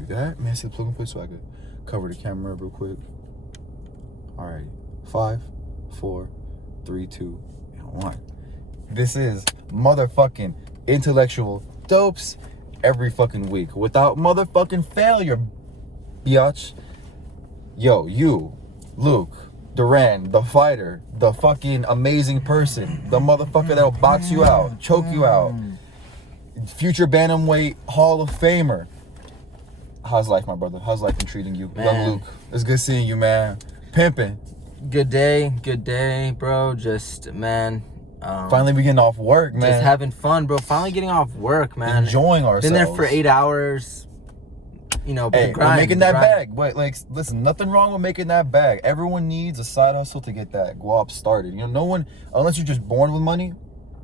do that. Man, see the plug and play so I could cover the camera real quick. Alright. 5, 4, 3, 2, and 1. This is motherfucking intellectual dopes every fucking week without motherfucking failure, biatch. Yo, you, Luke, Duran, the fighter, the fucking amazing person, the motherfucker that'll box you out, choke you out, future bantamweight Hall of Famer. How's life, my brother? How's life been treating you? Man. Young Luke, it's good seeing you, man. Pimping. Good day, bro. Just, man. Finally we getting off work, man. Just having fun, bro. Finally getting off work, man. Enjoying ourselves. Been there for 8 hours. You know, hey, the grind, we're making that grind. bag. Wait, like, listen, nothing wrong with making that bag. Everyone needs a side hustle to get that guap started. You know, no one, unless you're just born with money,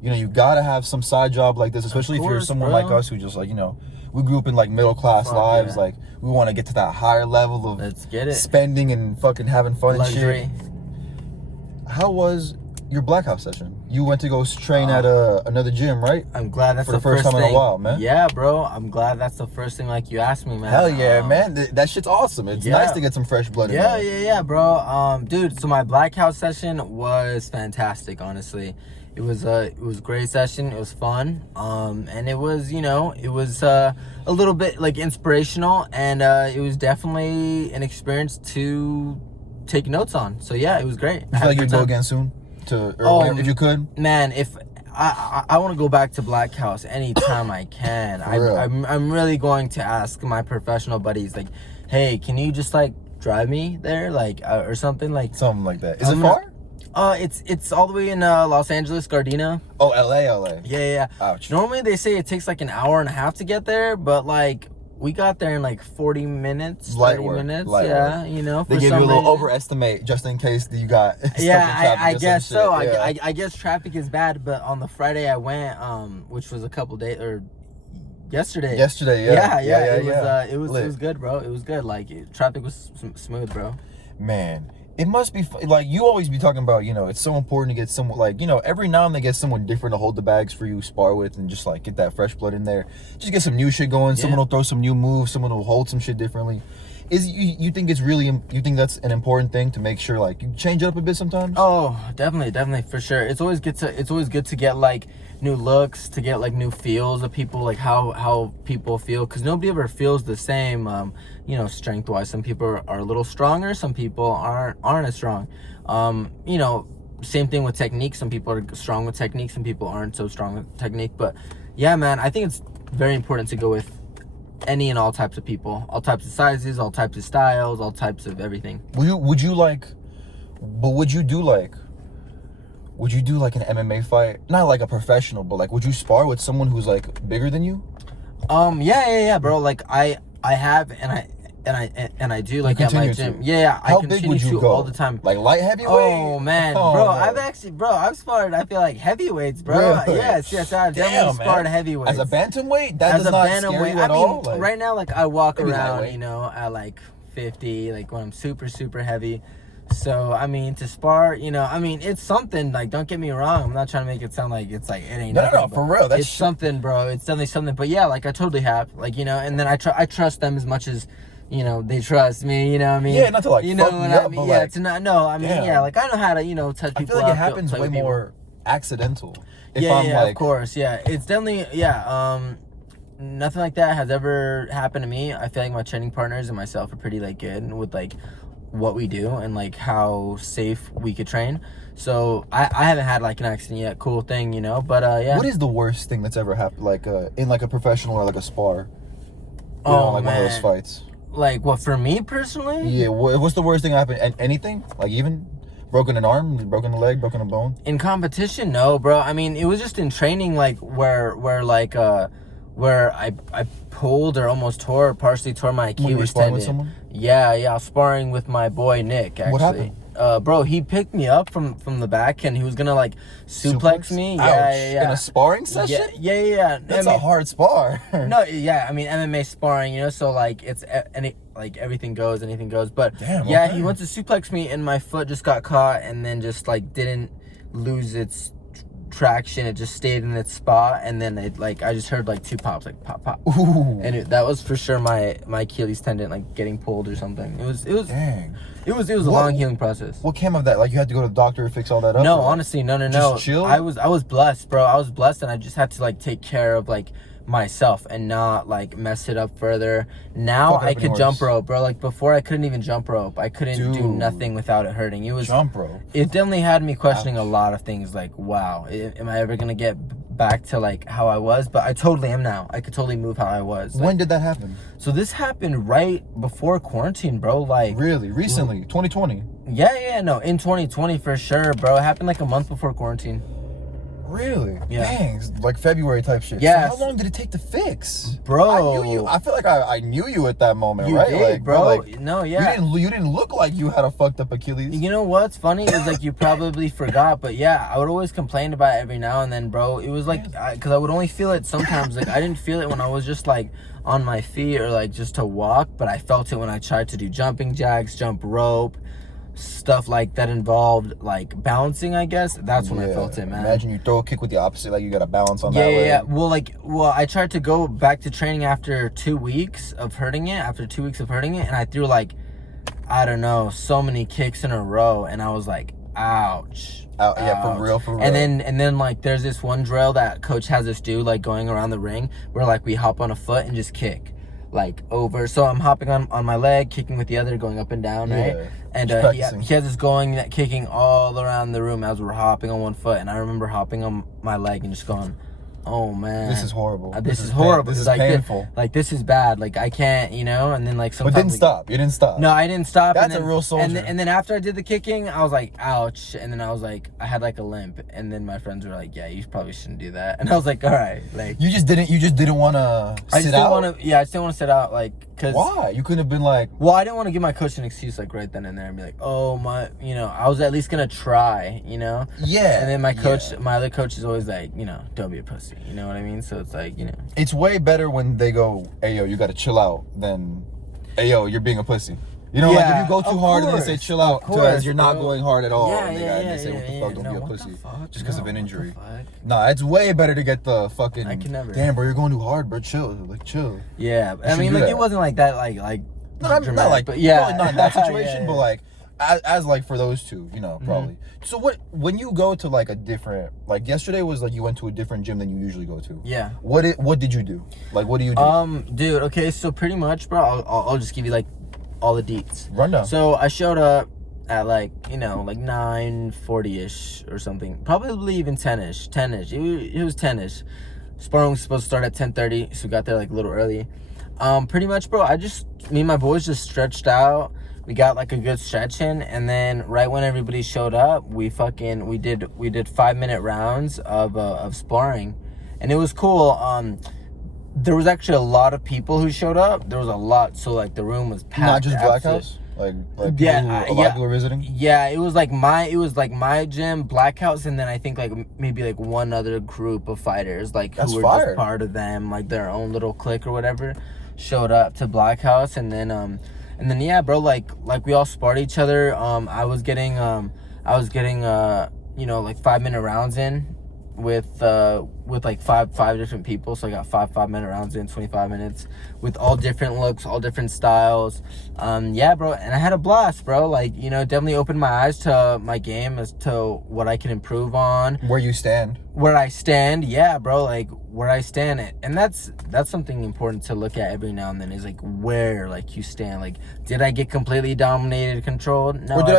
you know, you gotta have some side job like this, especially if you're someone like us who just, like, you know, we grew up in like middle class lives. Yeah. Like, we want to get to that higher level of Let's get it. Spending and fucking having fun Luxury. and shit. How was your Black House session? You went to go train at another gym, right? I'm glad that's for the first time thing. in a while, man. Yeah, bro. I'm glad that's the first thing like you asked me, man. Hell yeah, man. That shit's awesome. It's nice to get some fresh blood in there. Yeah, bro. Dude, so my Black House session was fantastic, honestly. It was a great session. It was fun. And it was, you know, it was a little bit like inspirational, and it was definitely an experience to take notes on. So yeah, it was great. You feel like you'd go again soon? If you could? Man, if I want to go back to Black House anytime I can. I'm really going to ask my professional buddies, like, hey, can you just like drive me there, like, or something like that. Is it far? It's all the way in Los Angeles, Gardena. Oh, LA. Yeah. Ouch. Normally they say it takes like an hour and a half to get there, but like we got there in like 40 minutes, 30 minutes. Yeah, you know. They give you a little overestimate just in case you got stuck in traffic. I guess so. Yeah. I guess traffic is bad, but on the Friday I went, which was a couple days or yesterday. Yeah. It was good, bro. It was good. Like traffic was smooth, bro. Man, it must be like you always be talking about. You know, it's so important to get someone like, you know, every now and then get someone different to hold the bags for you, spar with, and just like get that fresh blood in there. Just get some new shit going. Yeah. Someone will throw some new moves. Someone will hold some shit differently. You think it's really, you think that's an important thing to make sure like you change it up a bit sometimes? Oh, definitely for sure. It's always good to get like new looks, to get like new feels of people, like how people feel, because nobody ever feels the same. You know, strength wise, some people are a little stronger, some people aren't as strong. You know, same thing with technique. Some people are strong with technique, some people aren't so strong with technique. But yeah, man, I think it's very important to go with any and all types of people, all types of sizes, all types of styles, all types of everything. Would you do like an MMA fight? Not like a professional, but like, would you spar with someone who's like bigger than you? Yeah, bro. Like I have, and I do, like, at my gym. Yeah, How big would you go? All the time. Like light heavyweight? Oh man, bro, no. I've sparred, I feel like heavyweights, bro. Really? Yes, I've definitely sparred heavyweights. As a bantamweight? That does not scare you at all? Like, right now, like, I walk around, you know, at like 50, like when I'm super, super heavy. So, I mean, to spar, you know, I mean, it's something, like, don't get me wrong. I'm not trying to make it sound like it's like, it ain't nothing. No, for real. It's something, bro. It's definitely something. But yeah, like, I totally have, like, you know, and then I trust them as much as, you know, they trust me, you know what I mean? Yeah, not to like, you know fuck what me I up, mean? but Yeah, like, to not, no, I mean, yeah, like, I know how to, you know, touch people. I feel like it happens way more accidental. Of course, yeah. It's definitely, nothing like that has ever happened to me. I feel like my training partners and myself are pretty, like, good with, like, what we do and, like, how safe we could train. So I haven't had, like, an accident yet. Cool thing, you know, but yeah. What is the worst thing that's ever happened, like, in, like, a professional or, like, a spar? Like, one of those fights. Like, what, for me personally? Yeah, what's the worst thing that happened? Anything? Like, even broken an arm, broken a leg, broken a bone? In competition, no, bro. I mean, it was just in training, like, where I pulled or almost partially tore my Achilles tendon. With someone? Yeah, I was sparring with my boy Nick, actually. What happened? Bro, he picked me up from the back and he was gonna, like, suplex me. Ouch. Yeah. In a sparring session? Yeah. That's a hard spar. No, yeah, I mean, MMA sparring, you know, so, like, it's like, anything goes. But damn, yeah, okay. He went to suplex me and my foot just got caught and then just, like, didn't lose its traction. It just stayed in its spot, and then it like I just heard like 2 pops, like pop pop. Ooh. And that was for sure my Achilles tendon like getting pulled or something. It was Dang. It was a long healing process. What came of that? Like you had to go to the doctor to fix all that up? No, honestly, no. Just chill? I was blessed, bro. I was blessed, and I just had to like take care of like myself and not like mess it up further. Now I could jump rope, bro. Like before, I couldn't even jump rope. I couldn't do nothing without it hurting. It was jump rope. It definitely had me questioning a lot of things. Like, wow, am I ever gonna get back to like how I was? But I totally am now. I could totally move how I was. Like, when did that happen? So this happened right before quarantine, bro. Like really recently, 2020. Yeah, no, in 2020 for sure, bro. It happened like a month before quarantine. Really? Yeah. Dang, it's like February type shit. Yeah. So how long did it take to fix? Bro. I knew you. I feel like I knew you at that moment, You right? did, like, bro. Like, no, yeah. You didn't look like you had a fucked up Achilles. You know what's funny is like you probably forgot, but yeah, I would always complain about it every now and then, bro. It was like, because I would only feel it sometimes. Like I didn't feel it when I was just like on my feet or like just to walk, but I felt it when I tried to do jumping jacks, jump rope, stuff like that involved like bouncing, I guess. That's when I felt it, man. Imagine you throw a kick with the opposite, like you gotta balance on that leg. Yeah. Well, I tried to go back to training after 2 weeks of hurting it, and I threw like, I don't know, so many kicks in a row, and I was like, ouch. Yeah, for real. And then like there's this one drill that coach has us do, like going around the ring, where like we hop on a foot and just kick like over. So I'm hopping on my leg, kicking with the other, going up and down, right? And he has us kicking all around the room as we're hopping on one foot. And I remember hopping on my leg and just going, oh man, this is horrible. This is horrible. This is like, painful. This is bad. Like I can't, and then like sometimes. But you didn't stop. No, I didn't stop. That's a real soldier. And then after I did the kicking, I was like, ouch. And then I was like, I had like a limp. And then my friends were like, yeah, you probably shouldn't do that. And I was like, all right, like. You just didn't want to sit out? I just didn't want to sit out, like, cause. Why? You couldn't have been like. Well, I didn't want to give my coach an excuse like right then and there and be like, oh my, I was at least gonna try, Yeah. And then my other coach is always like, don't be a pussy. You know what I mean? So it's like, It's way better when they go, hey, yo, you got to chill out, than, hey, yo, you're being a pussy. Like if you go too hard and they say chill out, as you're not going hard at all. And they say, what the fuck, don't be a pussy. Just because of an injury. Nah, it's way better to get the fucking, I can never. Damn, bro, you're going too hard, bro. Chill. Like, chill. Yeah. I mean, like, it wasn't like that, like not dramatic, like, but yeah. probably not in that situation, but like, as like for those two, probably. Mm-hmm. So when you go to like a different, like yesterday was like you went to a different gym than you usually go to. Yeah. What did you do? Like, what do you do? Dude, okay, so pretty much, bro, I'll just give you like all the deets. Rundown. So I showed up at like 9:40ish or something, probably even 10ish. It was 10ish. Sparring was supposed to start at 10:30, so we got there like a little early. Pretty much, bro, me and my boys just stretched out. We got like a good stretch in, and then right when everybody showed up, we did 5-minute rounds of sparring, and it was cool. There was actually a lot of people who showed up. There was a lot, so like the room was packed. Not just Black House, like a lot of people were visiting. Yeah, it was like my gym, Black House, and then I think like maybe like one other group of fighters, like who were just part of them, like their own little clique or whatever, showed up to Black House, and then yeah, bro, like we all sparred each other. I was getting like 5-minute rounds in with like five different people, so I got 5-minute rounds in 25 minutes with all different looks, all different styles. Yeah, bro, and I had a blast, bro. Like, definitely opened my eyes to my game as to what I can improve on, where I stand. Yeah, bro, like where I stand. And that's something important to look at every now and then, is like where like you stand. Like, did I get completely dominated, controlled? No. Or did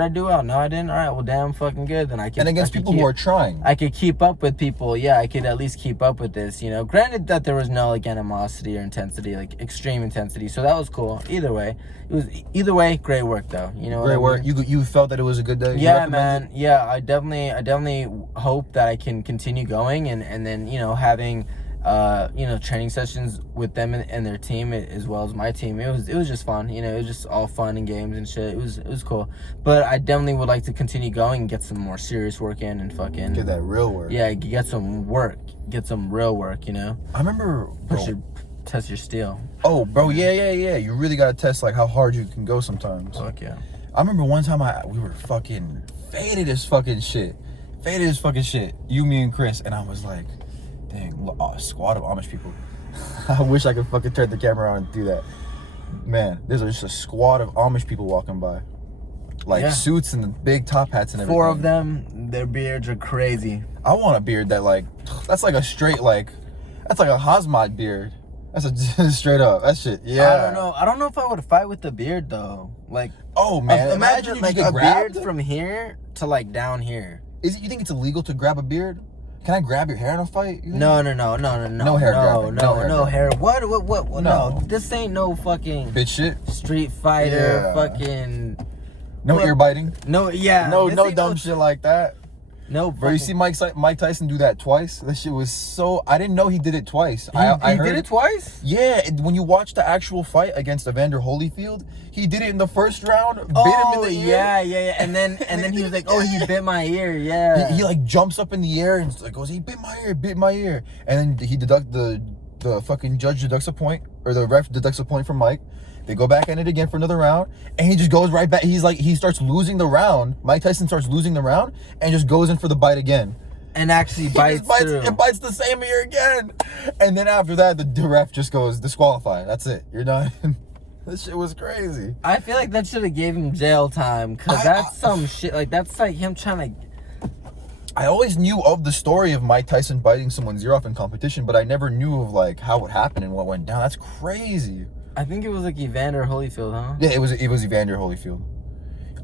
I do well? No, I didn't. All right, well, damn fucking good. Then I can. And against people who are trying, I could keep up with people. Yeah, I could at least keep up with this. Granted that there was no like animosity or intensity, like extreme intensity. So that was cool. Either way, great work though. Great work. You felt that it was a good day. Yeah, man. Yeah, I definitely hope that I can continue going, and then having training sessions with them and their team as well as my team. It was just fun. It was just all fun and games and shit. It was cool. But I definitely would like to continue going and get some more serious work in and fucking get that real work. Yeah, get some real work. I remember test your steel. Oh, bro, yeah. You really gotta test like how hard you can go sometimes. Fuck yeah. I remember one time we were fucking faded as fucking shit. faded as fucking shit. You, me, and Chris. And I was like, dang, a squad of Amish people. I wish I could fucking turn the camera on and do that. Man, there's just a squad of Amish people walking by. Like suits and the big top hats and everything. 4 of them, their beards are crazy. I want a beard that like, that's like a straight like, that's like a Hazmat beard. That's a straight up. That shit. Yeah. I don't know. I don't know if I would fight with the beard though. Like, oh man, imagine if like you a grabbed? beard from here to like down here. Is it? You think it's illegal to grab a beard? Can I grab your hair in a fight? No. No hair grabbing. No hair. What? No. No. This ain't no fucking bitch shit. Street Fighter. Fucking. No ear biting. No. Yeah. No dumb shit like that. No. Bro, you see Mike Tyson do that twice? That shit was so. I didn't know he did it twice. He heard did it twice? Yeah. When you watch the actual fight against Evander Holyfield, he did it in the first round. Bit him in the ear. Yeah. And then he was like, oh, he bit my ear. Yeah. He like jumps up in the air and like goes, he bit my ear. And then he the fucking judge deducts a point, or the ref deducts a point from Mike. They go back at it again for another round, and he just goes right back. He's like, he starts losing the round. Mike Tyson starts losing the round and just goes in for the bite again. And actually bites through. It bites the same ear again. And then after that, the ref just goes, disqualified. That's it. You're done. This shit was crazy. I feel like that should have gave him jail time, because that's some shit. Like, that's like him trying to... I always knew of the story of Mike Tyson biting someone's ear off in competition, but I never knew of like how it happened and what went down. That's crazy. I think it was like Evander Holyfield, huh? Yeah, it was Evander Holyfield.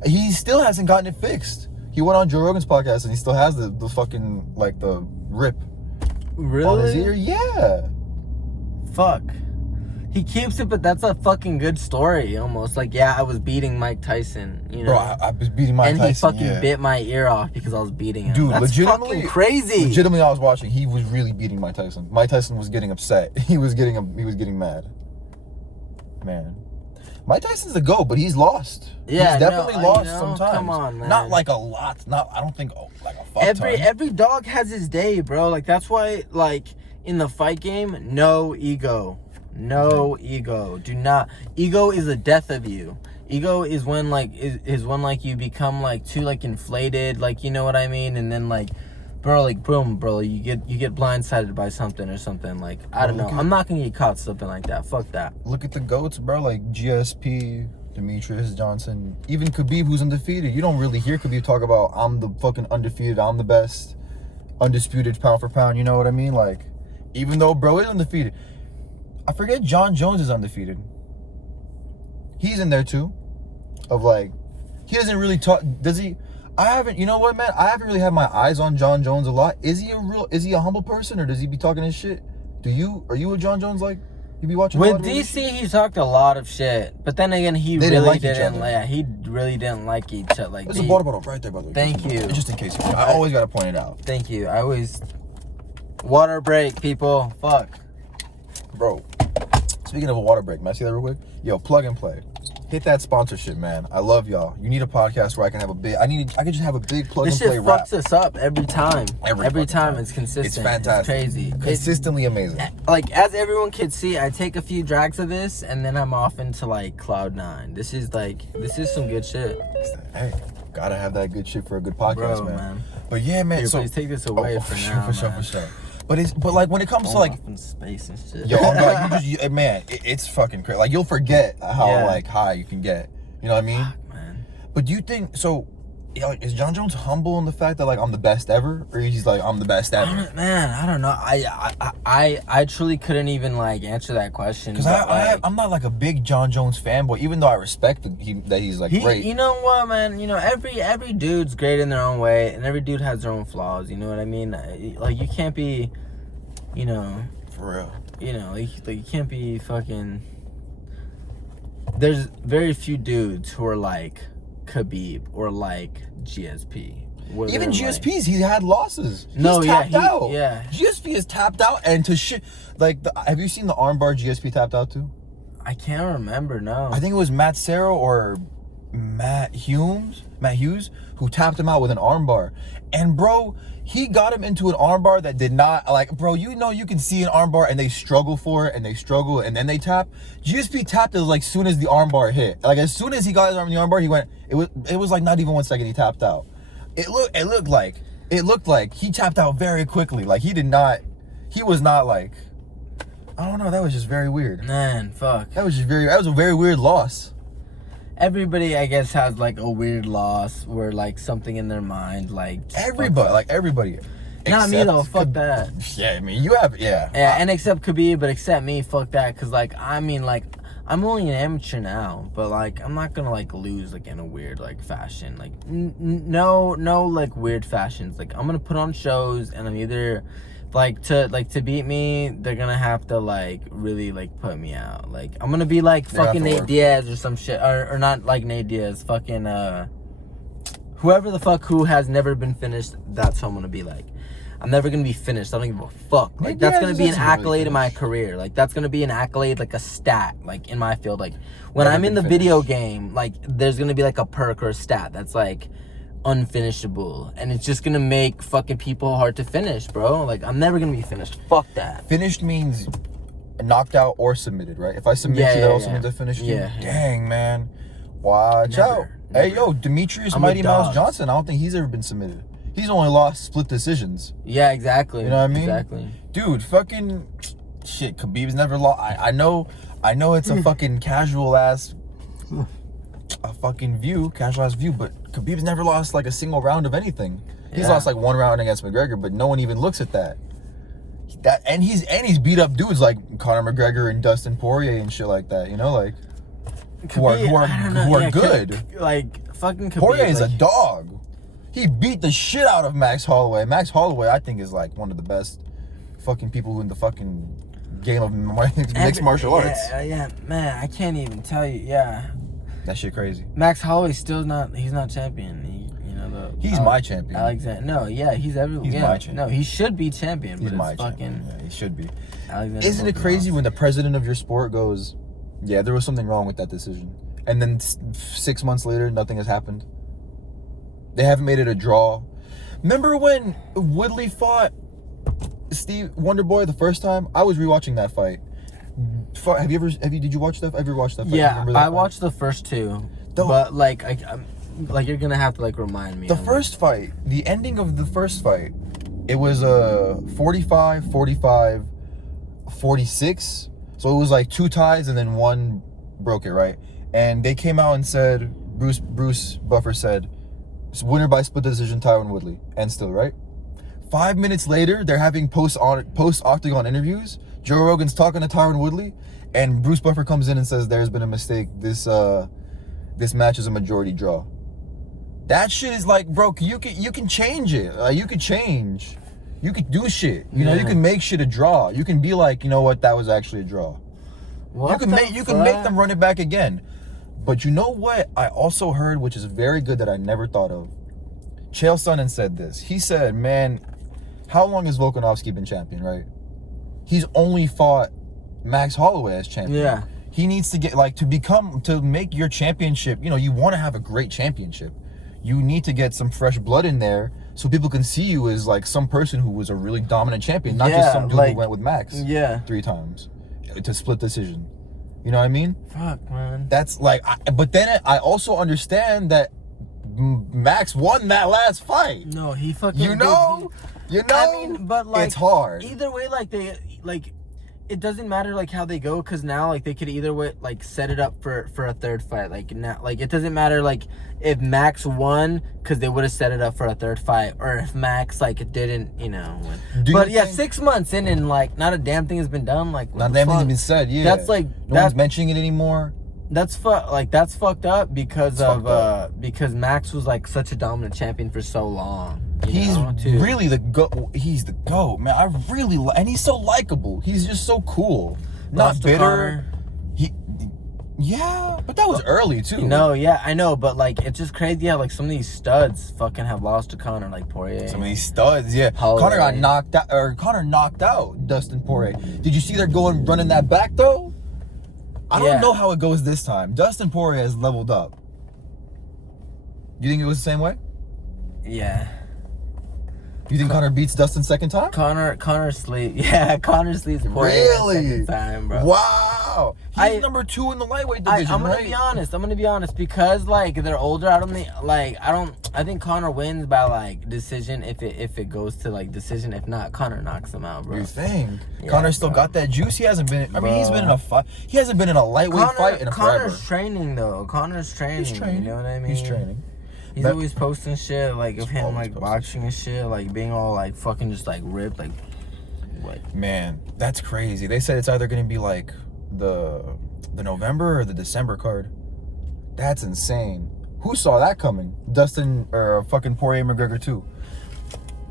He still hasn't gotten it fixed. He went on Joe Rogan's podcast and he still has the fucking like the rip on his ear. Yeah. Fuck. He keeps it, but that's a fucking good story almost. Like, yeah, I was beating Mike Tyson, you know. Bro, I was beating Mike Tyson. And he fucking bit my ear off because I was beating him. Dude, that's legitimately fucking crazy. Legitimately, I was watching. He was really beating Mike Tyson. Mike Tyson was getting upset. He was getting mad. Man, Mike Tyson's the GOAT, but he's lost. Yeah, he's definitely lost you know, sometimes. Come on, man. Not like a lot. I don't think like a fuck ton. Every dog has his day, bro. Like, that's why, like, in the fight game, no ego. No ego. Do not. Ego is the death of you. Ego is when like is when like you become like too like inflated, like, you know what I mean? And then like, bro, like boom, bro, you get blindsided by something or something. Like, I don't know. I'm not gonna get caught slipping like that. Fuck that. Look at the GOATs, bro. Like GSP, Demetrius Johnson, even Khabib, who's undefeated. You don't really hear Khabib talk about, I'm the fucking undefeated, I'm the best, undisputed pound for pound. You know what I mean? Like, even though bro is undefeated. I forget John Jones is undefeated. He's in there too. Of like, he doesn't really talk. Does he? I haven't. You know what, man? I haven't really had my eyes on John Jones a lot. Is he a humble person, or does he be talking his shit? Are you a John Jones like? You be watching? With DC, he talked a lot of shit, but then again, he really didn't like each other. Like, there's a water bottle right there, by the way. Thank you. Just in case. I always gotta point it out. Thank you. I always water break, people. Fuck. Bro, speaking of a water break, man, I see that real quick? Yo, plug and play. Hit that sponsorship, man. I love y'all. You need a podcast where I can have I could just have a big plug and play rap. This shit fucks us up every time. Every time it's consistent. It's fantastic. It's crazy. Consistently amazing. Like, as everyone can see, I take a few drags of this and then I'm off into like cloud 9. This is some good shit. Hey, gotta have that good shit for a good podcast, Bro, man. But yeah, man. Here, so please take this away for now, for sure. But like when it comes to like in space and shit. Yo, like man, it's fucking crazy. Like, you'll forget how like high you can get. You know what I mean? Fuck, man. But do you think so? Like, is John Jones humble in the fact that like I'm the best ever, or he's like I'm the best ever? I don't know. I truly couldn't even like answer that question. Because I'm not like a big John Jones fanboy, even though I respect that he's like great. You know what, man? You know, every dude's great in their own way, and every dude has their own flaws. You know what I mean? Like, you can't be, you know, for real. You know, like you can't be fucking. There's very few dudes who are like Khabib or like GSP. Even GSP's, he had losses. He's tapped out. Yeah. GSP is tapped out, and to shit. Like, have you seen the armbar GSP tapped out to? I can't remember. No. I think it was Matt Serra or Matt Hughes, who tapped him out with an armbar. And bro, he got him into an armbar that did not, like, bro, you know, you can see an armbar and they struggle for it and they struggle and then they tap. GSP tapped it like soon as the armbar hit. Like, as soon as he got his arm in the armbar, he went, it was like not even 1 second he tapped out. It looked like it looked like he tapped out very quickly. Like he was not like, I don't know. That was just very weird. Man, fuck. That was a very weird loss. Everybody, I guess, has like a weird loss where like something in their mind, like Everybody. Not me though. Fuck that. Yeah, I mean, you have, yeah. Yeah, and except Khabib, but except me, fuck that. Cause like, I mean, like, I'm only an amateur now, but like, I'm not gonna like lose like in a weird like fashion. Like, no like weird fashions. Like, I'm gonna put on shows, and I'm either to beat me, they're gonna have to like really like put me out. Like, I'm gonna be like fucking Nate Diaz or some shit, or not like Nate Diaz, fucking whoever the fuck who has never been finished. That's who I'm gonna be like. I'm never gonna be finished. I don't give a fuck. Like, that's gonna be an accolade in my career. Like, that's gonna be an accolade, like a stat, like in my field. Like, when I'm in the video game, like, there's gonna be like a perk or a stat that's like unfinishable, and it's just gonna make fucking people hard to finish, bro. Like, I'm never gonna be finished. Fuck that. Finished means knocked out or submitted, right? If I submit you, that also means I finished you. Dang, man. Watch out. Hey, yo, Demetrius Mighty Mouse Johnson. I don't think he's ever been submitted. He's only lost split decisions. Yeah, exactly. You know what I mean? Exactly. Dude, fucking shit. Khabib's never lost. I know it's a fucking casual ass view, but Khabib's never lost like a single round of anything. He's lost like one round against McGregor, but no one even looks at that. And he's beat up dudes like Conor McGregor and Dustin Poirier and shit like that. You know, like who are good. Like fucking Khabib. Poirier is a dog. He beat the shit out of Max Holloway. Max Holloway, I think, is like one of the best fucking people in the fucking game of mixed martial arts. Yeah, man, I can't even tell you. Yeah, that shit crazy. Max Holloway still he's not champion. He's my champion. Alexander, no, yeah, he's my champion. No, he should be champion. He's but my champion. Yeah, he should be. Alexander, isn't it crazy when the president of your sport goes, yeah, there was something wrong with that decision, and then 6 months later, nothing has happened? They haven't made it a draw. Remember when Woodley fought Steve Wonderboy the first time? I was rewatching that fight. Did you watch that? Ever watched that fight? Yeah, I watched the first two. But like, you're gonna have to like remind me. The first fight, the ending of the first fight, it was 45, 45, 46. So it was like 2 ties and then 1 broke it, right? And they came out and said, Bruce Buffer said, winner by split decision, Tyron Woodley. And still, right? 5 minutes later, they're having post-octagon interviews. Joe Rogan's talking to Tyron Woodley, and Bruce Buffer comes in and says, there's been a mistake. This match is a majority draw. That shit is like, bro, you can change it. You could change. You could do shit. You know, you can make shit a draw. You can be like, you know what, that was actually a draw. You can make them run it back again. But you know what I also heard, which is very good that I never thought of? Chael Sonnen said this. He said, man, how long has Volkanovski been champion, right? He's only fought Max Holloway as champion. Yeah. He needs to get, like, to make your championship, you know, you want to have a great championship. You need to get some fresh blood in there so people can see you as, like, some person who was a really dominant champion, not just some dude who went with Max 3 times to split decision. You know what I mean? Fuck, man. That's like, but then I also understand that Max won that last fight. No, he fucking. You know. I mean, but like, it's hard. Either way, like it doesn't matter like how they go, because now like they could either way like set it up for a third fight. Like now, like it doesn't matter like if Max won, because they would have set it up for a third fight, or if Max like didn't, you know. But yeah, 6 months in and like not a damn thing has been done. Like not a damn thing has been said. Yeah, that's like no one's mentioning it anymore. That's fucked up because because Max was like such a dominant champion for so long. He's really the GOAT. He's the GOAT, man. I really and he's so likable. He's just so cool. Not bitter. Yeah, but that was early too. No, yeah, I know, but like it's just crazy how like some of these studs fucking have lost to Conor, like Poirier. Some of these studs, yeah. Conor got knocked out, or Conor knocked out Dustin Poirier. Did you see they're running that back though? I don't know how it goes this time. Dustin Poirier has leveled up. You think it was the same way? Yeah. You think Conor beats Dustin second time? Conor sleeps. Yeah, Conor sleeps Poirier second time, bro. Wow. now. He's number 2 in the lightweight division, I'm gonna be honest. Because like they're older. I think Conor wins by like decision if it goes to like decision. If not, Conor knocks him out, bro. You think? Yeah, Conor's still bro. got that juice. He hasn't been. I mean, he's been in a fight. He hasn't been in a lightweight fight in forever. Connor's training though. Connor's training. He's training. You know what I mean? He's training. He's always posting shit like of him like posting boxing and shit, like being all like fucking just like ripped, like what? Man, that's crazy. They said it's either gonna be like the November or the December card. That's insane. Who saw that coming? Dustin or fucking Poirier McGregor too.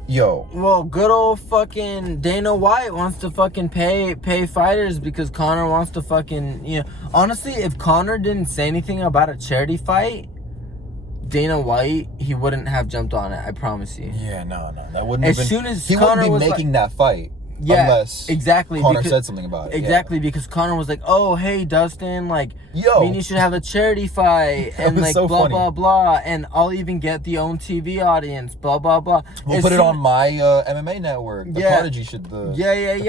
Yo. Well, good old fucking Dana White wants to fucking pay fighters because Conor wants to fucking, you know. Honestly, if Conor didn't say anything about a charity fight, Dana White, he wouldn't have jumped on it. I promise you. Yeah, no, that wouldn't As have been. soon as He Conor wouldn't was be making that fight. Yeah, unless exactly. Conor said something about it. Exactly, because Conor was like, "Oh, hey, Dustin, like, Yo, I mean, you should have a charity fight and like so blah funny. blah blah, and I'll even get the own TV audience, blah blah blah." We'll put it on my MMA network. The Prodigy shit. The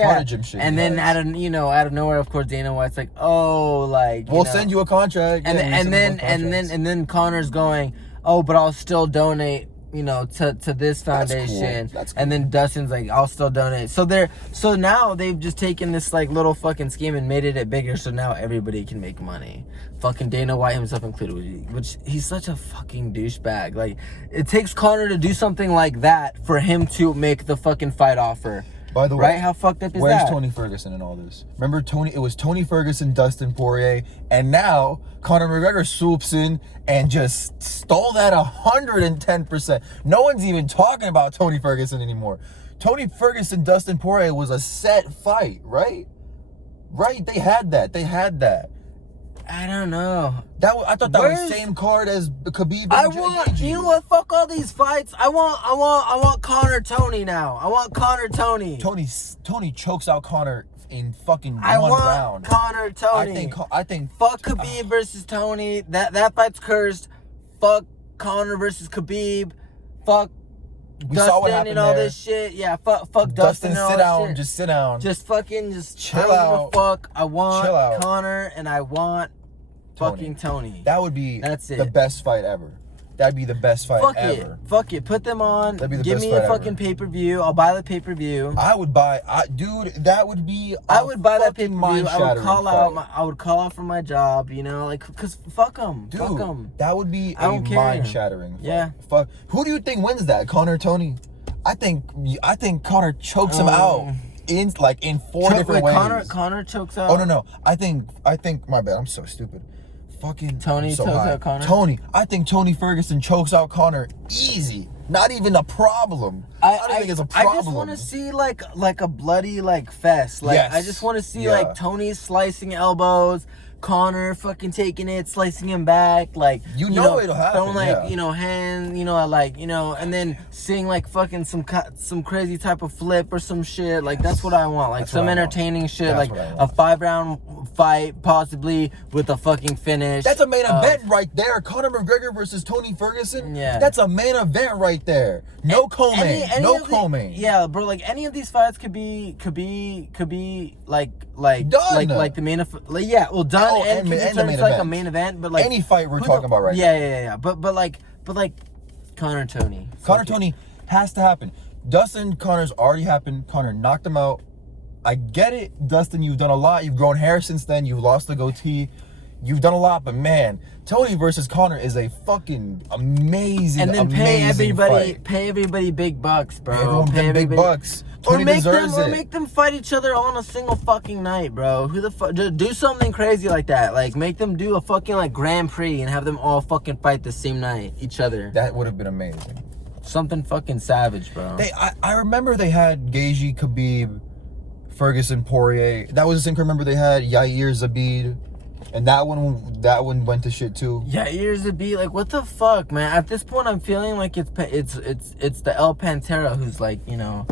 Prodigy shit. And then out of nowhere, of course, Dana White's like, "Oh, like, we'll send you a contract." And then Conor's going, "Oh, but I'll still donate." You know, to this foundation. That's cool. And then Dustin's like, I'll still donate. So now they've just taken this like little fucking scheme and made it bigger, so now everybody can make money. Fucking Dana White himself included, which he's such a fucking douchebag. Like, it takes Conor to do something like that for him to make the fucking fight offer. By the way, right? How fucked up is where's that? Tony Ferguson in all this? Remember it was Tony Ferguson, Dustin Poirier, and now Conor McGregor swoops in and just stole that 110%. No one's even talking about Tony Ferguson anymore. Tony Ferguson, Dustin Poirier was a set fight, right? Right? They had that. I don't know. I thought that was the same card as Khabib and you know what? Fuck all these fights. I want Conor Tony now. I want Conor Tony. Tony chokes out Conor in fucking one round. I want Conor Tony. I think fuck Khabib versus Tony. That fight's cursed. Fuck Conor versus Khabib. Fuck Dustin and all this shit. Yeah, fuck Dustin and all this shit. Just sit down. Just fucking chill out. Fuck. I want Conor and I want fucking Tony. That would be That's it. The best fight ever. That'd be the best fight ever. Fuck it. Put them on. Give me a fucking pay-per-view. I'll buy the pay-per-view. I would buy dude, that would be I would buy that pay-per-view. I would call out from my job, you know, like, cause fuck them. Dude, fuck them. that would be a mind-shattering fight. Yeah. Fuck. Who do you think wins that? Conor, Tony? I think Conor chokes him out in 4 different ways. Conor chokes out. Oh no. I think my bad. I'm so stupid. Fucking Tony chokes out Conor. Tony. I think Tony Ferguson chokes out Conor easy. Not even a problem. I don't think it's a problem. I just want to see like a bloody like fest. Like yes. I just want to see like Tony slicing elbows, Conor fucking taking it, slicing him back, like you know it'll happen. Throwing hand, and then seeing like fucking some crazy type of flip or some shit. Like that's what I want. Like some entertaining shit, like a 5-round fight, possibly with a fucking finish. That's a main event right there. Conor McGregor versus Tony Ferguson. Yeah, that's a main event right there. No co-main. No co-main. Yeah, bro. Like any of these fights could be like done. Like the main event. Like, yeah, well done. And the main like event. a main event, but like any fight we're talking about right now. Yeah. But like Conor Tony. Conor Tony has to happen. Dustin Conor's already happened. Conor knocked him out. I get it, Dustin. You've done a lot. You've grown hair since then. You've lost the goatee. You've done a lot, but man, Tony versus Conor is a fucking amazing, and then amazing fight. Pay everybody big bucks, bro. Everyone pay big bucks. Tony deserves it. Or make them fight each other on a single fucking night, bro. Who the fuck? Do something crazy like that. Like make them do a fucking like Grand Prix and have them all fucking fight the same night, each other. That would have been amazing. Something fucking savage, bro. I remember they had Gaethje, Khabib, Ferguson, Poirier. That was the same. Remember they had Yair, Zabid. And that one went to shit too. Yeah, ears to be like, what the fuck, man? At this point, I'm feeling like it's the El Pantera who's like, you know,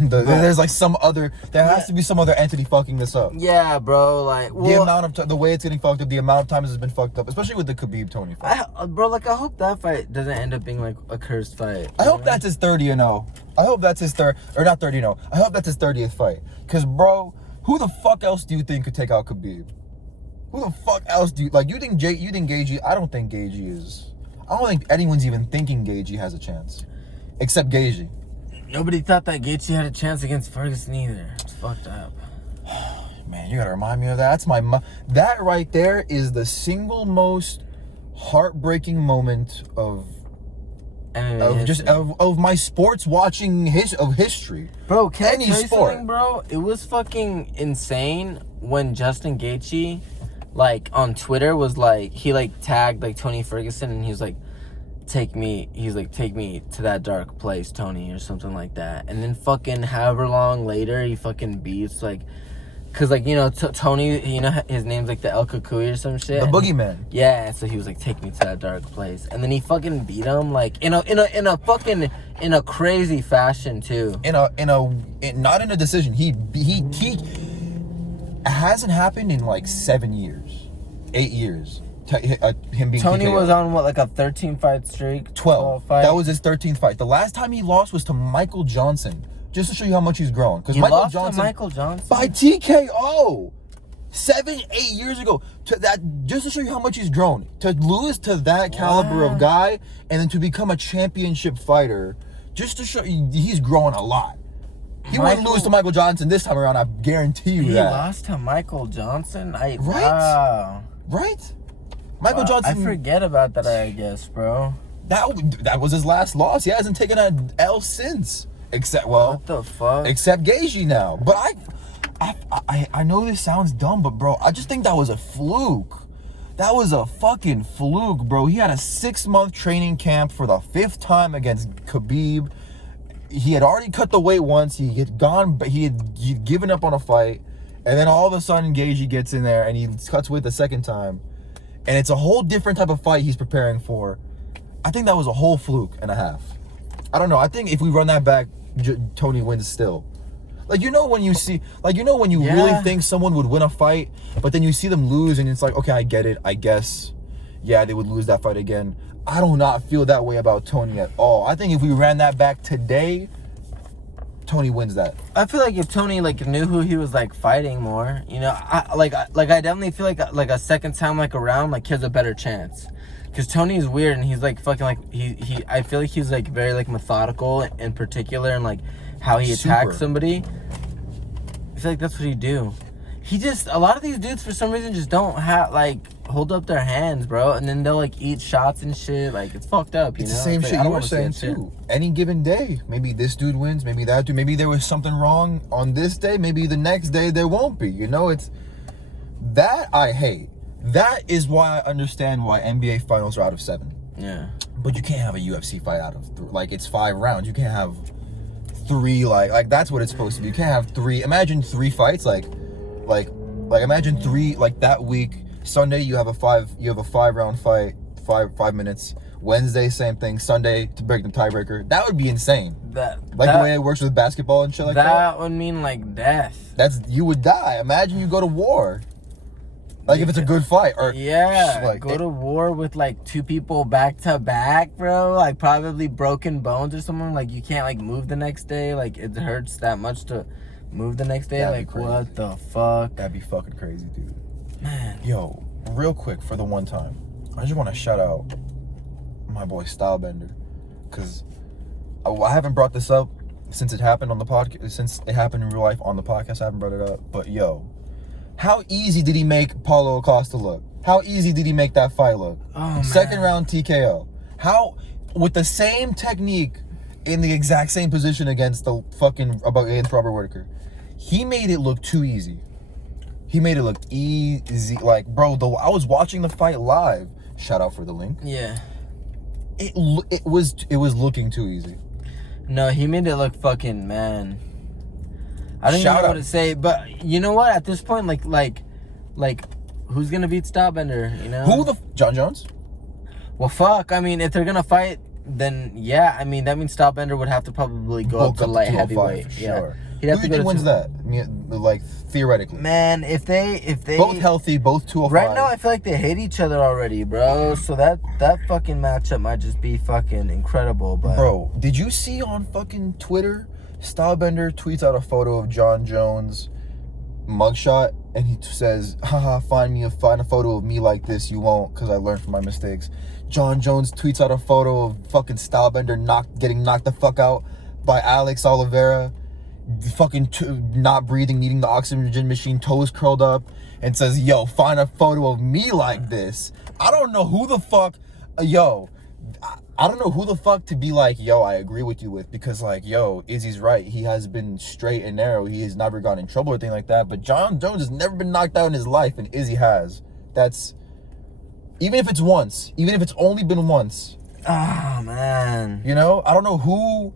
there's like some other. There has to be some other entity fucking this up. Yeah, bro. Like the amount of the way it's getting fucked up, the amount of times it's been fucked up, especially with the Khabib Tony fight. Bro, like I hope that fight doesn't end up being like a cursed fight. I hope that's his 30-0. I hope that's his not 30-0. I hope that's his 30th fight. Cause bro, who the fuck else do you think could take out Khabib? Who the fuck else do you like? You think Gaethje? I don't think Gaethje is. I don't think anyone's even thinking Gaethje has a chance, except Gaethje. Nobody thought that Gaethje had a chance against Ferguson either. It's fucked up. Man, you gotta remind me of that. That right there is the single most heartbreaking moment of my sports watching history. Bro, can Any I tell you sport. something, bro? It was fucking insane when Justin Gaethje, like, on Twitter was like, he like tagged like Tony Ferguson and he was like, take me to that dark place, Tony, or something like that. And then fucking however long later he fucking beats like, cause like, you know, Tony, you know, his name's like the El Cucuy or some shit. The boogeyman. Yeah, so he was like, take me to that dark place. And then he fucking beat him like in a crazy fashion too. Not in a decision. He it hasn't happened in like 7 years, 8 years. Him being Tony TKO. was on what, like a 13-fight streak? 12. Fight? That was his 13th fight. The last time he lost was to Michael Johnson. Just to show you how much he's grown. Because Michael lost Johnson, to Michael Johnson by TKO 7-8 years ago. Just to show you how much he's grown. To lose to that caliber of guy and then to become a championship fighter, just to show you he's grown a lot. He wouldn't lose to Michael Johnson this time around. I guarantee you that. He lost to Michael Johnson. Right? Wow. Right? Michael Johnson. I forget about that, I guess, bro. That was his last loss. He hasn't taken an L since. Except, well, What the fuck? except Gaethje now. But I know this sounds dumb, but bro, I just think that was a fluke. That was a fucking fluke, bro. He had a 6-month training camp for the 5th time against Khabib. He had already cut the weight once. He had given up on a fight, and then all of a sudden Gaethje gets in there and he cuts weight the 2nd time, and it's a whole different type of fight he's preparing for. I think that was a whole fluke and a half. I don't know. I think if we run that back, Tony wins still. Like, you know when you see, like, you know when you really think someone would win a fight, but then you see them lose and it's like, okay, I get it. I guess, yeah, they would lose that fight again. I do not feel that way about Tony at all. I think if we ran that back today, Tony wins that. I feel like if Tony like knew who he was like fighting more, you know, I definitely feel like a second time like around, like he has a better chance. Cause Tony is weird and he's like fucking like he I feel like he's like very like methodical in particular and like how he attacks somebody. I feel like that's what he do. He just, a lot of these dudes for some reason just don't have like hold up their hands, bro, and then they'll like eat shots and shit. Like it's fucked up, you know. It's the same like, shit you were saying too. Any given day, maybe this dude wins, maybe that dude, maybe there was something wrong on this day, maybe the next day there won't be. You know, it's that I hate. That is why I understand why NBA finals are out of 7. Yeah. But you can't have a UFC fight out of like it's 5 rounds. You can't have 3 like that's what it's supposed to be. You can't have 3. Imagine 3 fights like imagine 3 like that week. Sunday you have a 5-round fight, 5 minutes. Wednesday same thing. Sunday to break the tiebreaker. That would be insane. The way it works with basketball and shit like that. That would mean like death. You would die. Imagine you go to war. Like if it's a good fight, or go to war with like 2 people back to back, bro. Like probably broken bones or something. Like you can't like move the next day. Like it hurts that much to move the next day. Like what the fuck? That'd be fucking crazy, dude. Man. Yo, real quick for the one time, I just want to shout out my boy Stylebender, cause I haven't brought this up since it happened on the podcast. Since it happened in real life on the podcast, I haven't brought it up. But yo. How easy did he make Paulo Acosta look? How easy did he make that fight look? Oh, 2nd round TKO. How, with the same technique, in the exact same position against Robert Whittaker, he made it look too easy. He made it look easy. Like, bro, I was watching the fight live. Shout out for the link. Yeah. It was looking too easy. No, he made it look fucking, man. I don't even know what to say, but you know what? At this point, like, who's gonna beat Stylebender? You know? John Jones? Well, fuck. I mean, if they're gonna fight, then yeah. I mean, that means Stylebender would have to probably go up to light heavyweight. For yeah. sure. He'd have Who to do you go think wins that? I mean, like theoretically. Man, if they both healthy, both 205. Right now, I feel like they hate each other already, bro. So that fucking matchup might just be fucking incredible. But bro, did you see on fucking Twitter? Stylebender tweets out a photo of John Jones' mugshot, and he says, haha, find a photo of me like this. You won't, because I learned from my mistakes. John Jones tweets out a photo of fucking Stylebender getting knocked the fuck out by Alex Oliveira, fucking not breathing, needing the oxygen machine, toes curled up, and says, yo, find a photo of me like this. I don't know who the fuck, I don't know who the fuck to be like, yo, I agree with you with, because like, yo, Izzy's right. He has been straight and narrow. He has never gotten in trouble or anything like that. But John Jones has never been knocked out in his life, and Izzy has. That's, even if it's once, even if it's only been once. Oh, man. You know, I don't know who,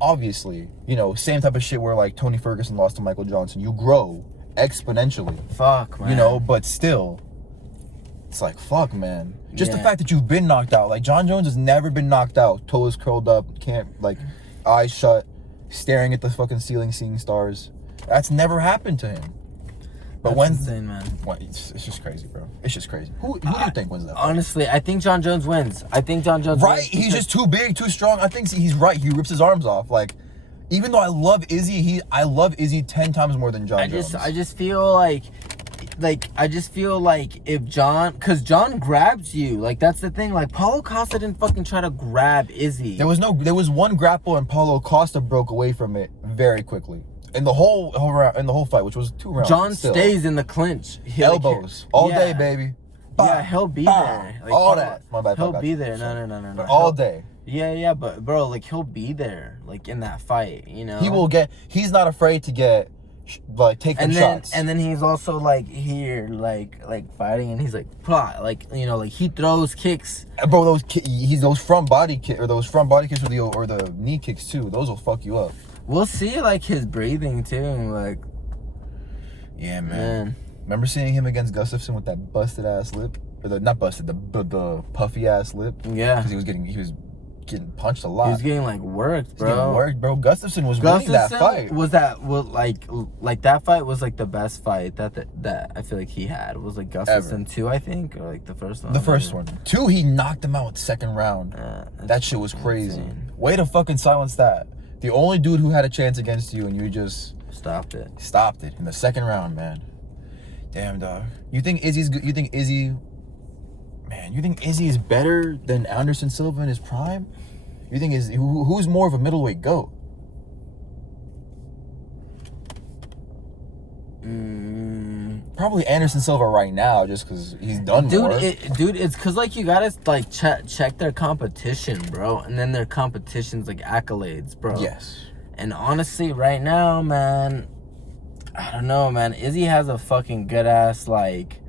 obviously, you know, same type of shit where like Tony Ferguson lost to Michael Johnson. You grow exponentially. Fuck, man. You know, but still, it's like, fuck, man. Just the fact that you've been knocked out. Like, John Jones has never been knocked out. Toes curled up, can't, like, eyes shut, staring at the fucking ceiling, seeing stars. That's never happened to him. But That's insane, man. It's just crazy, bro. It's just crazy. Who do you think wins that fight? Honestly, I think John Jones wins. I think John Jones right? wins. He's just too big, too strong. I think he's right. He rips his arms off. Like, even though I love Izzy, I love Izzy 10 times more than John Jones. I just feel like if John, because John grabs you, like, that's the thing. Like, Paulo Costa didn't fucking try to grab Izzy. There was one grapple, and Paulo Costa broke away from it very quickly. In the whole fight, which was 2 rounds. John stays in the clinch. Elbows all day, baby. Yeah, he'll be there. Like, all that. My bad. He'll be there. No. All day. Yeah, but bro, like, he'll be there, like, in that fight. You know. He's not afraid to get, like, take them shots. And then he's also like here, like fighting, and he's like, plot, like, you know, like, he throws kicks. Bro, those front body kicks or the knee kicks too. Those will fuck you up. We'll see, like, his breathing too, like. Yeah, man. Remember seeing him against Gustafsson with that busted ass lip, or not busted, the puffy ass lip? Yeah. Because he was getting punched a lot. He was getting, like, worked, bro. Gustafsson was winning that fight. Was that like that fight was like the best fight that I feel like he had. Was like Gustafsson 2, I think, or like the first one. The first one. 2, he knocked him out with the second round. That shit was crazy. Insane. Way to fucking silence that. The only dude who had a chance against you, and you just stopped it in the second round, man. Damn, dog. You think Izzy's good? You think Izzy is better than Anderson Silva in his prime? You think who's more of a middleweight GOAT? Probably Anderson Silva right now, just because he's done more. Dude, it's because, like, you gotta, like, check their competition, bro, and then their competition's like accolades, bro. Yes. And honestly, right now, man, I don't know, man. Izzy has a fucking good ass, like,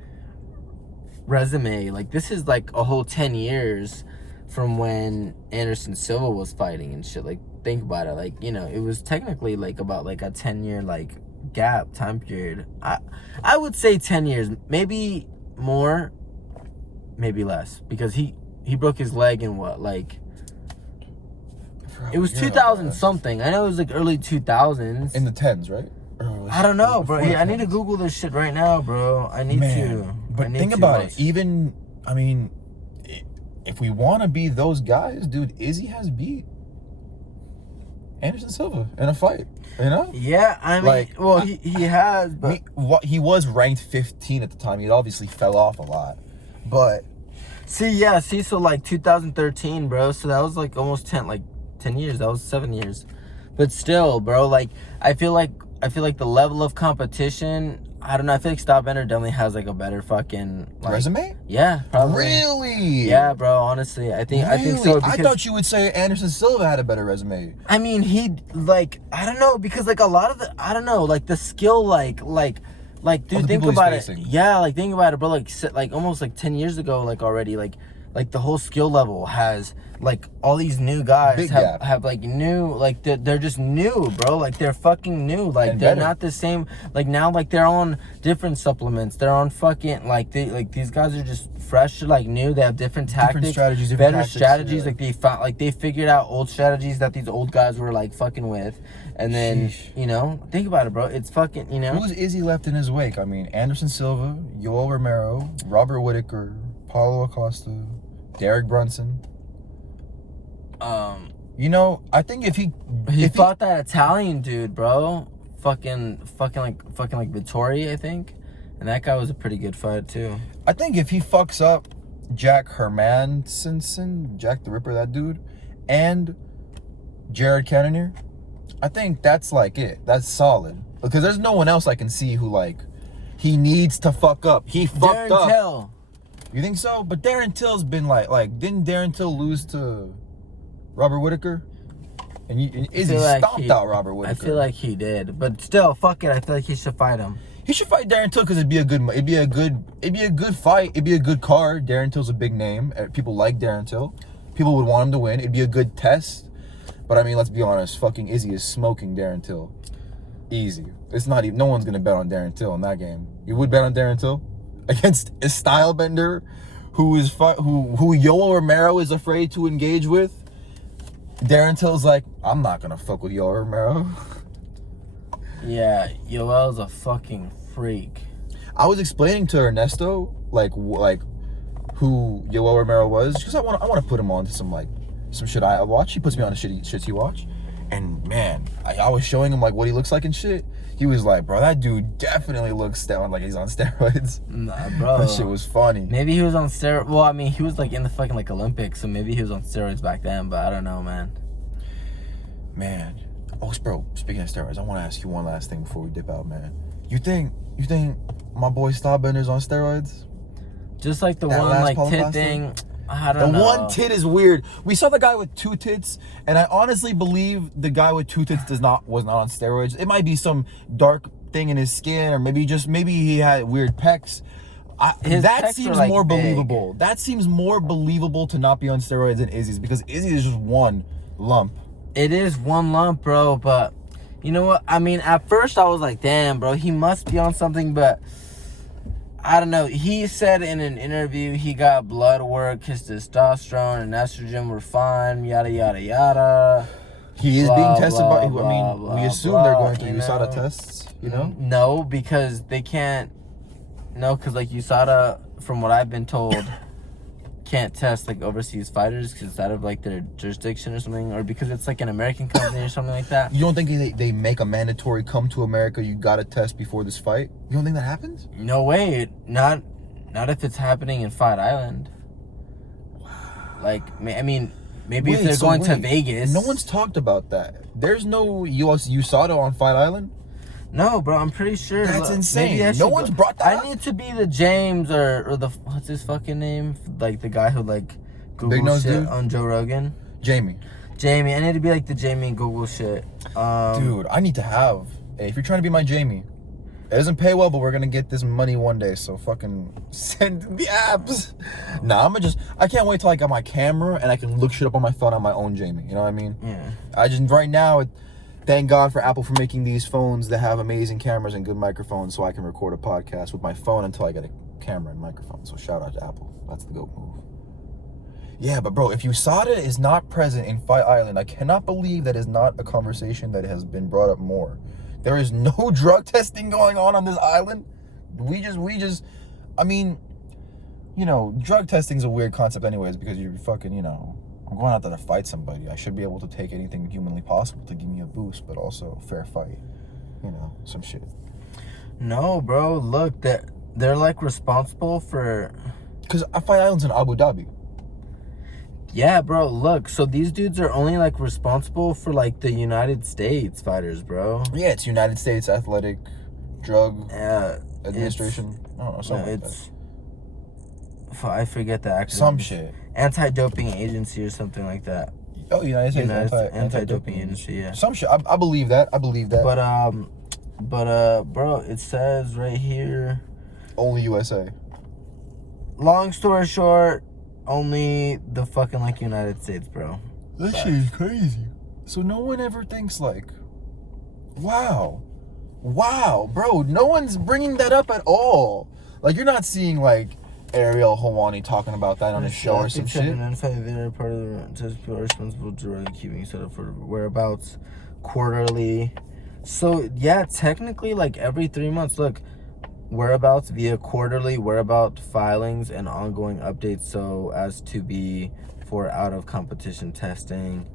resume. Like, this is like a whole 10 years from when Anderson Silva was fighting and shit. Like, think about it. Like, you know, it was technically like about like a 10-year like gap time period. I would say 10 years, maybe more, maybe less, because he broke his leg in what, like, it was 2000 something. I know it was like early 2000s. In the 10s, right? I don't know, bro. Yeah, I need to Google this shit right now, bro. I need to. But think about it. Even, I mean, if we want to be those guys, dude, Izzy has beat Anderson Silva in a fight, you know? Yeah, I mean, like, well, he has, but he was ranked 15 at the time. He obviously fell off a lot, but so like 2013, bro. So that was like almost 10 years. That was 7 years, but still, bro. Like, I feel like the level of competition, I don't know. I feel like Stylebender definitely has like a better fucking resume. Yeah, probably. Really? Yeah, bro. Honestly, I think so. I thought you would say Anderson Silva had a better resume. I mean, he, like, I don't know, because like a lot of the, I don't know, like the skill, like dude, think about it. Yeah, like think about it, bro. Like almost like 10 years ago, like already, like the whole skill level has, like, all these new guys have like new, like they're just new, bro. Like, they're fucking new. Like, and they're not the same. Like, now, like, they're on different supplements. They're on fucking, like, these guys are just fresh, like, new. They have different tactics, better strategies. Yeah. Like, they found, like, they figured out old strategies that these old guys were like fucking with. And then, you know, think about it, bro. It's fucking, you know. Who's Izzy left in his wake? I mean, Anderson Silva, Yoel Romero, Robert Whitaker, Paulo Acosta, Derek Brunson. You know, I think if he fought that Italian dude, bro. fucking like Vittori, I think. And that guy was a pretty good fight too. I think if he fucks up Jack Hermanson, Jack the Ripper, that dude, and Jared Cannonier, I think that's like it. That's solid. Because there's no one else I can see who like he needs to fuck up. He fucked up. Till. You think so? But Darren Till's been like didn't Darren Till lose to Robert Whitaker? And Izzy stomped out Robert Whitaker. I feel like he did, but still, fuck it. I feel like he should fight him. He should fight Darren Till because it'd be a good fight. It'd be a good card. Darren Till's a big name. People like Darren Till. People would want him to win. It'd be a good test. But I mean, let's be honest. Fucking Izzy is smoking Darren Till. Easy. It's not even. No one's gonna bet on Darren Till in that game. You would bet on Darren Till against a style bender who Yoel Romero is afraid to engage with. Darren Till's like, I'm not gonna fuck with Yoel Romero. Yeah, Yoel's a fucking freak. I was explaining to Ernesto like who Yoel Romero was because I want to put him on to some shit I watch. He puts me on the shits he watch, and man, I was showing him like what he looks like and shit. He was like, bro, that dude definitely looks like he's on steroids. Nah, bro. That shit was funny. Maybe he was on steroids. Well, I mean, he was like in the fucking like Olympics, so maybe he was on steroids back then. But I don't know, man. Oh, bro, speaking of steroids, I want to ask you one last thing before we dip out, man. You think my boy Stylebender's on steroids? Just like the That one last like Paulo tit Costa? thing. I don't know. The one tit is weird. We saw the guy with two tits, and I honestly believe the guy with two tits was not on steroids. It might be some dark thing in his skin, or maybe he had weird pecs. That seems like more believable. That seems more believable to not be on steroids than Izzy's, because Izzy is just one lump. It is one lump, bro, but you know what? I mean, at first I was like, damn, bro, he must be on something, but I don't know. He said in an interview he got blood work, his testosterone and estrogen were fine, yada, yada, yada. He is being tested by, we assume they're going through you know? USADA tests, you know? No, because they can't, because like USADA, from what I've been told, can't test like overseas fighters because it's out of like their jurisdiction or something, or because it's like an American company or something like that. You don't think they make a mandatory come to America, you gotta test before this fight? You don't think that happens? No way, not if it's happening in Fight Island. Wow. Like, I mean, maybe if they're going to Vegas. No one's talked about that. There's no USADA on Fight Island? No, bro, I'm pretty sure. That's insane. No one's brought that up? I need to be the James or the, what's his fucking name? Like the guy who like Google shit dude? On Joe Rogan. Jamie. I need to be like the Jamie and Google shit. Dude, I need to have. Hey, if you're trying to be my Jamie, it doesn't pay well, but we're gonna get this money one day. So fucking send the apps. Nah, I can't wait till I got my camera and I can look shit up on my phone on my own Jamie. You know what I mean? Yeah. Right now. Thank God for Apple for making these phones that have amazing cameras and good microphones so I can record a podcast with my phone until I get a camera and microphone. So shout out to Apple. That's the GOAT move. Yeah, but bro, if USADA is not present in Fight Island, I cannot believe that is not a conversation that has been brought up more. There is no drug testing going on this island. We just, I mean, drug testing's a weird concept anyways because you're fucking, I'm going out there to fight somebody. I should be able to take anything humanly possible to give me a boost, but also fair fight. Some shit. No, bro. Look, they're like responsible for. Because Fight Island's in Abu Dhabi. Yeah, bro. Look, so these dudes are only like responsible for like the United States fighters, bro. Yeah, it's United States Athletic Drug Administration. I don't know, something like that. I forget the acronym. Some shit. Anti-doping agency or something like that. Oh, United States Anti-doping agency, yeah. Some shit. I believe that. But bro, it says right here. Only USA. Long story short, only the fucking like United States, bro. That shit is crazy. So no one ever thinks like, wow, bro. No one's bringing that up at all. Like you're not seeing like Ariel Helwani talking about that on his show or some shit. They're part of the test people are responsible for keeping set up for whereabouts quarterly. So yeah, technically like every 3 months. Look, whereabouts via quarterly whereabout filings and ongoing updates so as to be for out of competition testing.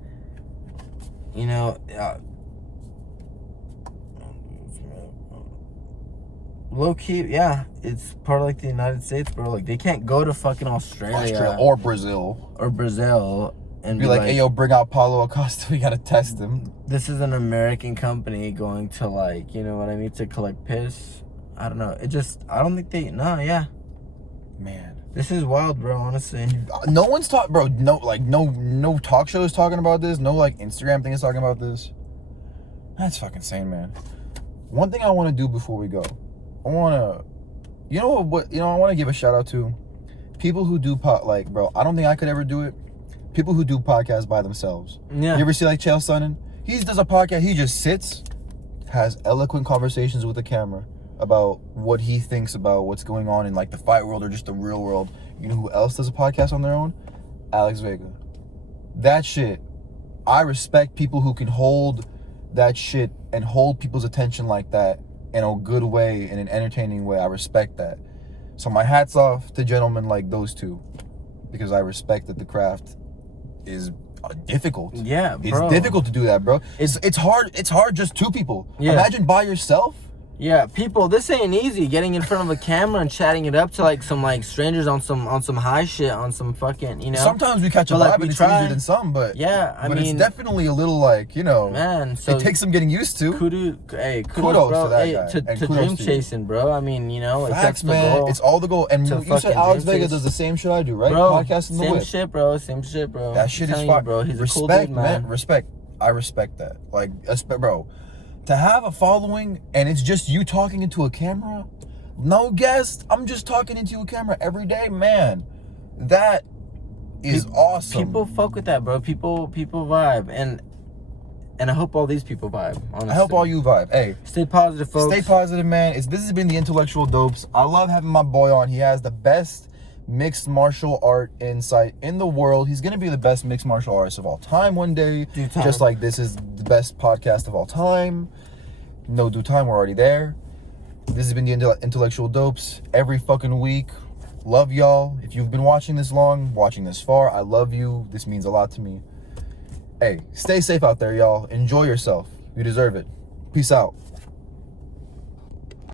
Low key, yeah, it's part of like the United States, bro. Like they can't go to fucking Australia or Brazil. or Brazil and Be like, hey, yo, bring out Paulo Acosta. We gotta test him. this is an American company going to, like, you know what I mean, to collect piss. I don't know. I don't think yeah. Man, This is wild, bro, honestly. no one's talking, bro. No talk show is talking about this. No, like, Instagram thing is talking about this. That's fucking insane, man. One thing I want to do before we go, I want to, I want to give a shout out to people who do bro, I don't think I could ever do it. People who do podcasts by themselves. Yeah. You ever see like Chael Sonnen? He does a podcast. He just sits, has eloquent conversations with the camera about what he thinks about what's going on in like the fight world or just the real world. You know who else does a podcast on their own? Alex Vega. That shit. I respect people who can hold that shit and hold people's attention like that in a good way, in an entertaining way. I respect that. So my hat's off to gentlemen like those two, because I respect that the craft is difficult. Yeah, bro. It's difficult to do that, bro. It's hard. It's hard just two people. Yeah. Imagine by yourself. Yeah, people, this ain't easy. Getting in front of a camera and chatting it up to like some like strangers on some high shit, on some fucking, you know. Sometimes we catch a vibe, and it's easier than some, but yeah, I mean, it's definitely a little like, man. So it takes some getting used to. Kudos, Kudos bro. to that Hey, guy. to And kudos dream to you. chasing, bro. I mean, like, Facts, that's the man. goal. It's all the goal. And To you said fucking Alex dream Vega chase. does the same shit I do, right? Bro, Podcast in the same whip. shit, bro. Same shit, bro. That shit I'm is telling fire, you, bro. He's respect, a cool dude, man. Respect. I respect that. Like, bro, to have a following and it's just you talking into a camera, no guest. I'm just talking into a camera every day, man. That is awesome. People fuck with that, bro. People vibe, and I hope all these people vibe. Honestly, I hope all you vibe. Hey, stay positive, folks. stay positive, man. This has been the Intellectual Dopes. I love having my boy on. He has the best mixed martial art insight in the world. He's gonna be the best mixed martial artist of all time one day. Due time. Just like this is the best podcast of all time. No due time, we're already there. This has been the Intellectual Dopes every fucking week. Love y'all. If you've been watching this long, watching this far, I love you. This means a lot to me. Hey, stay safe out there, y'all. Enjoy yourself. You deserve it. Peace out.